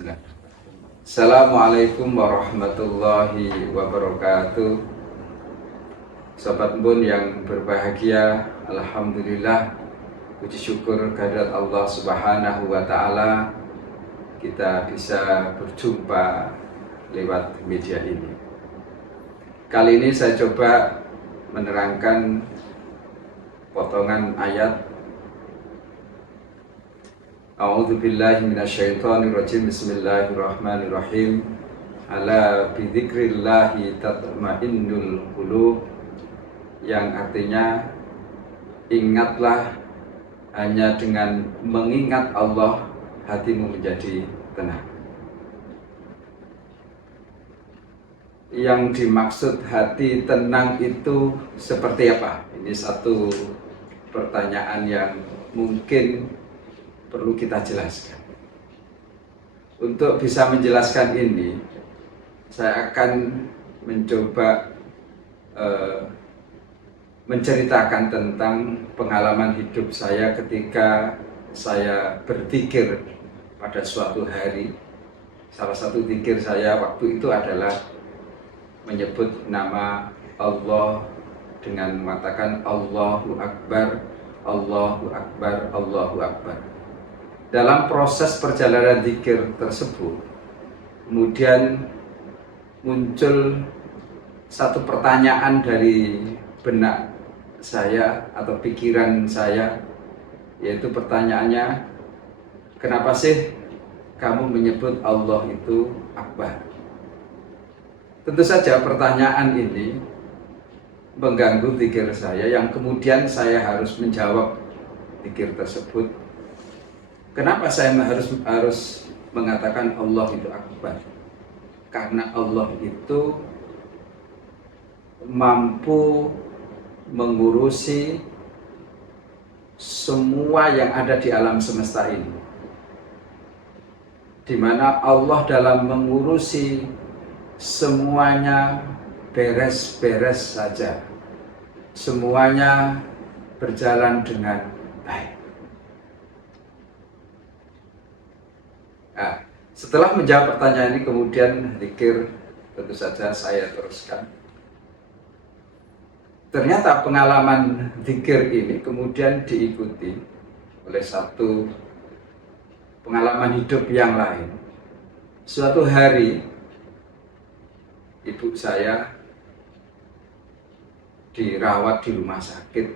Bismillah. Assalamualaikum warahmatullahi wabarakatuh. Sobat Embun yang berbahagia, alhamdulillah, puji syukur kehadirat Allah Subhanahu wa Ta'ala, kita bisa berjumpa lewat media ini. Kali ini saya coba menerangkan potongan ayat A'udzubillahi minasyaitonirrajim. Bismillahirrahmanirrahim. Ala bidzikrillahi tatma'innul qulub, yang artinya ingatlah, hanya dengan mengingat Allah hatimu menjadi tenang. Yang dimaksud hati tenang itu seperti apa? Ini satu pertanyaan yang mungkin perlu kita jelaskan. Untuk bisa menjelaskan ini, saya akan mencoba menceritakan tentang pengalaman hidup saya ketika saya berzikir pada suatu hari. Salah satu zikir saya waktu itu adalah menyebut nama Allah dengan mengatakan Allahu Akbar, Allahu Akbar, Allahu Akbar. Dalam proses perjalanan zikir tersebut, kemudian muncul satu pertanyaan dari benak saya atau pikiran saya, yaitu pertanyaannya, kenapa sih kamu menyebut Allah itu Akbar? Tentu saja pertanyaan ini mengganggu zikir saya, yang kemudian saya harus menjawab zikir tersebut. Kenapa saya harus mengatakan Allah itu Akbar? Karena Allah itu mampu mengurusi semua yang ada di alam semesta ini, di mana Allah dalam mengurusi semuanya beres-beres saja, semuanya berjalan dengan baik. Nah, setelah menjawab pertanyaan ini, kemudian zikir tentu saja saya teruskan. Ternyata pengalaman zikir ini kemudian diikuti oleh satu pengalaman hidup yang lain. Suatu hari ibu saya dirawat di rumah sakit.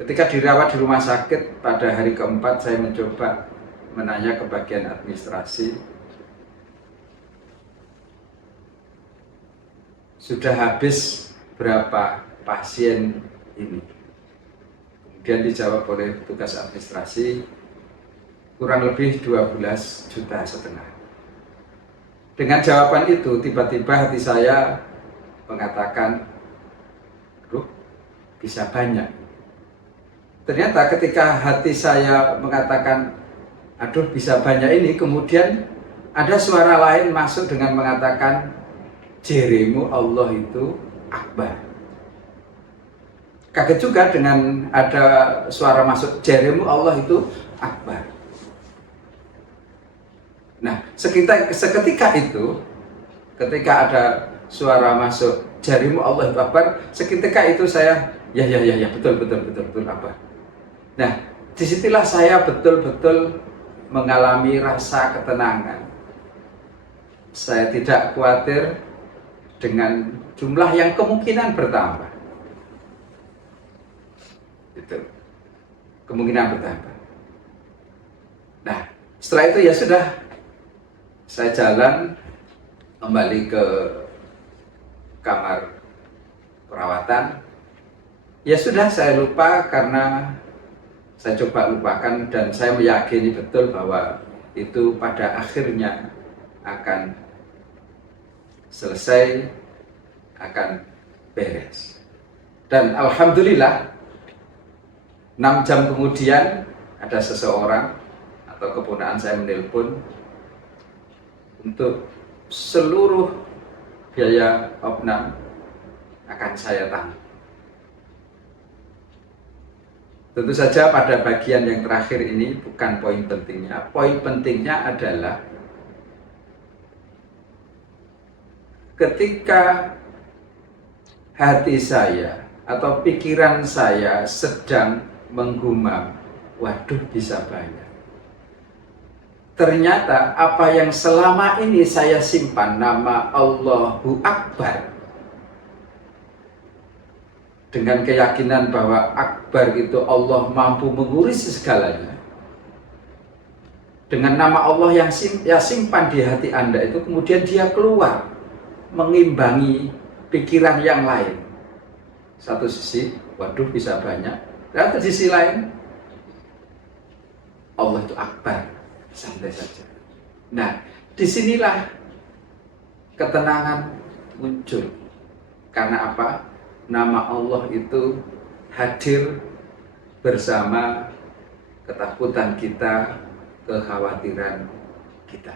Ketika dirawat di rumah sakit, pada hari keempat saya mencoba menanya ke bagian administrasi, sudah habis berapa pasien ini? Kemudian dijawab oleh petugas administrasi, kurang lebih 12,5 juta. Dengan jawaban itu, tiba-tiba hati saya mengatakan, "Duh, bisa banyak." Ternyata ketika hati saya mengatakan, aduh bisa banyak ini, kemudian ada suara lain masuk dengan mengatakan, "Jerimu Allah itu Akbar." Kaget juga dengan ada suara masuk, "Jerimu Allah itu Akbar." Nah, seketika itu, ketika ada suara masuk, "Jerimu Allah itu Akbar," seketika itu saya, ya betul Akbar. Nah, disitulah saya betul-betul mengalami rasa ketenangan. Saya tidak khawatir dengan jumlah yang kemungkinan bertambah. Itu kemungkinan bertambah. Nah, setelah itu ya sudah, saya jalan kembali ke kamar perawatan. Ya sudah, saya lupa karena saya coba lupakan, dan saya meyakini betul bahwa itu pada akhirnya akan selesai, akan beres. Dan alhamdulillah 6 jam kemudian ada seseorang atau keponakan saya menelpon untuk seluruh biaya opnam akan saya tanggung. Tentu saja pada bagian yang terakhir ini bukan poin pentingnya. Poin pentingnya adalah ketika hati saya atau pikiran saya sedang menggumam, waduh bisa banyak. Ternyata apa yang selama ini saya simpan, nama Allahu Akbar, dengan keyakinan bahwa Akbar itu Allah mampu mengurus segalanya. Dengan nama Allah yang simpan di hati Anda itu, kemudian dia keluar mengimbangi pikiran yang lain. Satu sisi, waduh bisa banyak. Dan di sisi lain, Allah itu Akbar, santai saja. Nah, disinilah ketenangan muncul. Karena apa? Nama Allah itu hadir bersama ketakutan kita, kekhawatiran kita.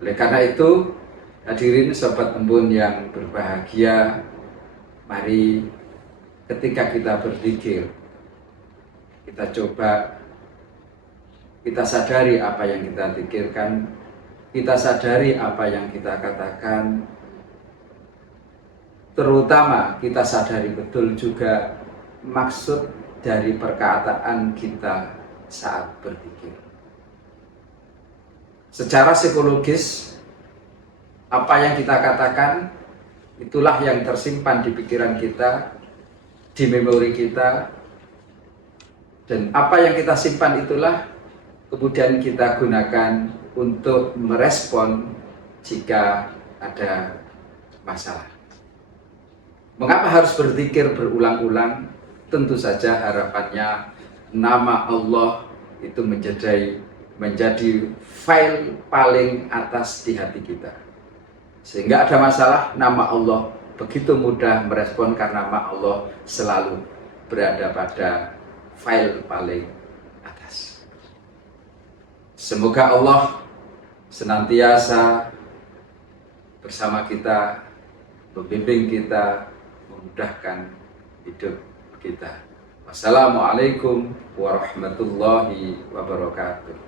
Oleh karena itu, hadirin sobat embun yang berbahagia, mari ketika kita berzikir, kita coba, kita sadari apa yang kita pikirkan, kita sadari apa yang kita katakan, terutama kita sadari betul juga maksud dari perkataan kita saat berzikir. Secara psikologis, apa yang kita katakan itulah yang tersimpan di pikiran kita, di memori kita, dan apa yang kita simpan itulah kemudian kita gunakan untuk merespon jika ada masalah. Mengapa harus berzikir berulang-ulang? Tentu saja harapannya nama Allah itu menjadi file paling atas di hati kita. Sehingga ada masalah, nama Allah begitu mudah merespon karena nama Allah selalu berada pada file paling atas. Semoga Allah senantiasa bersama kita, membimbing kita, memudahkan hidup kita. Wassalamualaikum warahmatullahi wabarakatuh.